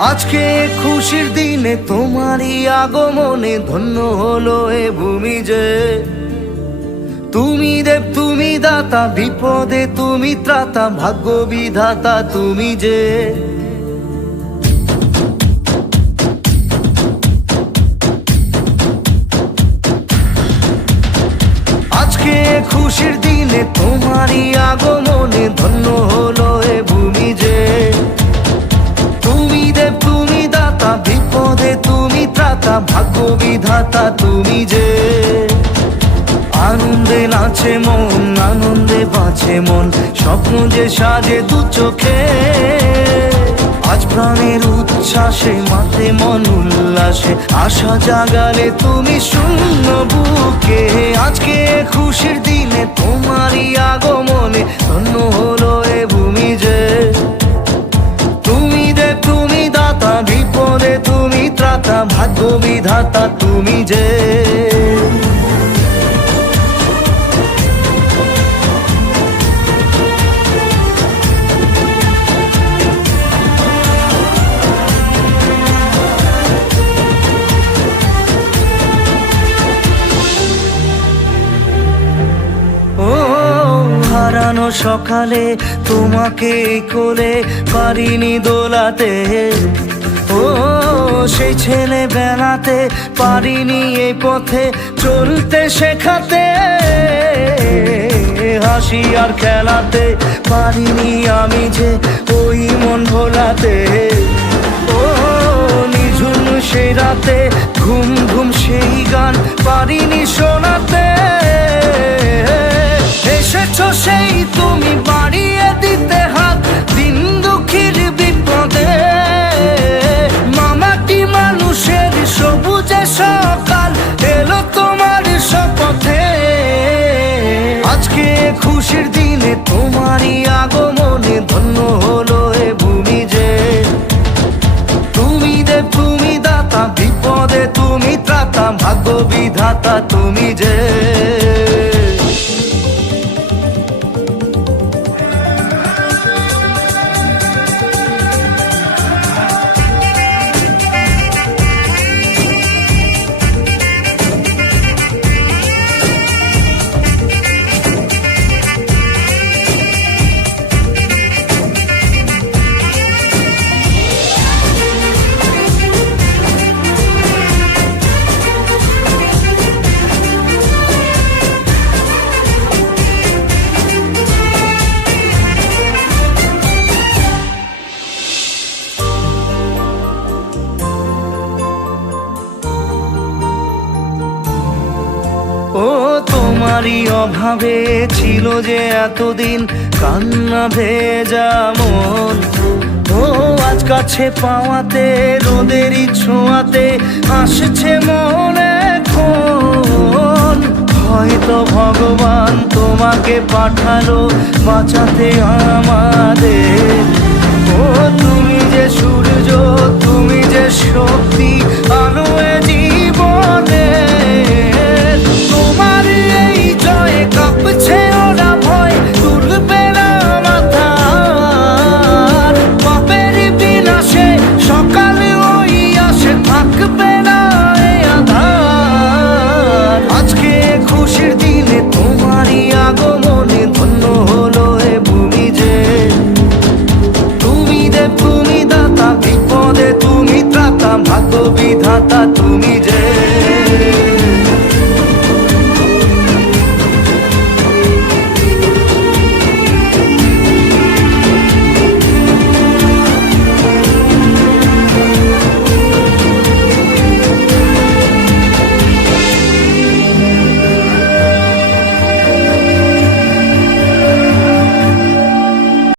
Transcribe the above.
আজকে খুশির দিনে তোমারই আগমনে ধন্য হলো এ ভূমি যে। তুমি দেব তুমি দাতা, বিপদে তুমি ত্রাতা, ভাগ্য বিধাতা তুমি যে। আজকে খুশির দিনে তোমারই আগমনে ধন্য হলো এ ভূমি যে। তুমি দেব তুমি দাতা, বিপদে তুমি ত্রাতা, ভাগ্য বিধাতা তুমি যে। আনন্দে নাচে মন, আনন্দে বাঁচে মন, স্বপ্ন যে সাজে দু চোখে। আজ প্রাণের উচ্ছ্বাসে মাতে মন উল্লাসে, আশা জাগালে তুমি শূন্য বুকে। আজকে খুশির দিনে তোমারই আগমনে ধন্য হলো এ ভূমি যে। তুমি দেব তুমি দাতা, বিপদে তুমি ত্রাতা, ভাগ্য বিধাতা তুমি যে। হারানো সকালে তোমাকে কোলে পারিনি দোলাতে, ও সেই ছেলে বেলাতে পারিনি এই পথে চলতে শেখাতে। হাসি আর খেলাতে পারিনি আমি যে ওই মন ভোলাতে। ও নিঝুম সেই রাতে ঘুম ঘুম সেই গান পারিনি শোনাতে। এসেছো সেই তুমি বাড়িয়ে দিতে হাত দিন দুঃখীর বিপদে। মামাটি মানুষের সবুজে সকাল এলো তোমার শপথে। আজকে খুশির দিনে তোমারই আগমনে ধন্য হলো এ ভূমি যে। তুমি দেব তুমি দাতা, বিপদে তুমি ত্রাতা, ভাগ্য বিধাতা তুমি যে। ও তোমারই অভাবে ছিল যে এতদিন কান্না ভেজা মন। ও আজ কাছে পাওয়াতে রোদেরই ছোঁয়াতে আসছে মনে এখন। হয়তো ভগবান তোমাকে পাঠালো বাঁচাতে আমাদের। ও তুমি যে সূর্য, তুমি যে শক্তি, আলো এ জীবনে। তোমার এই জয়ে কাঁপছে ওরা ভয়, তুলবে না মাথা। পাপের বিনাশে সকালে ওই আসে, থাকবে না এই আধার। আজকে খুশির দিনে তোমারই আগমনে ধন্য হলো এ ভূমি যে। তুমি দেব তুমি দাতা, বিপদে তুমি ত্রাতা, ভাগ্য বিধাতা তুমি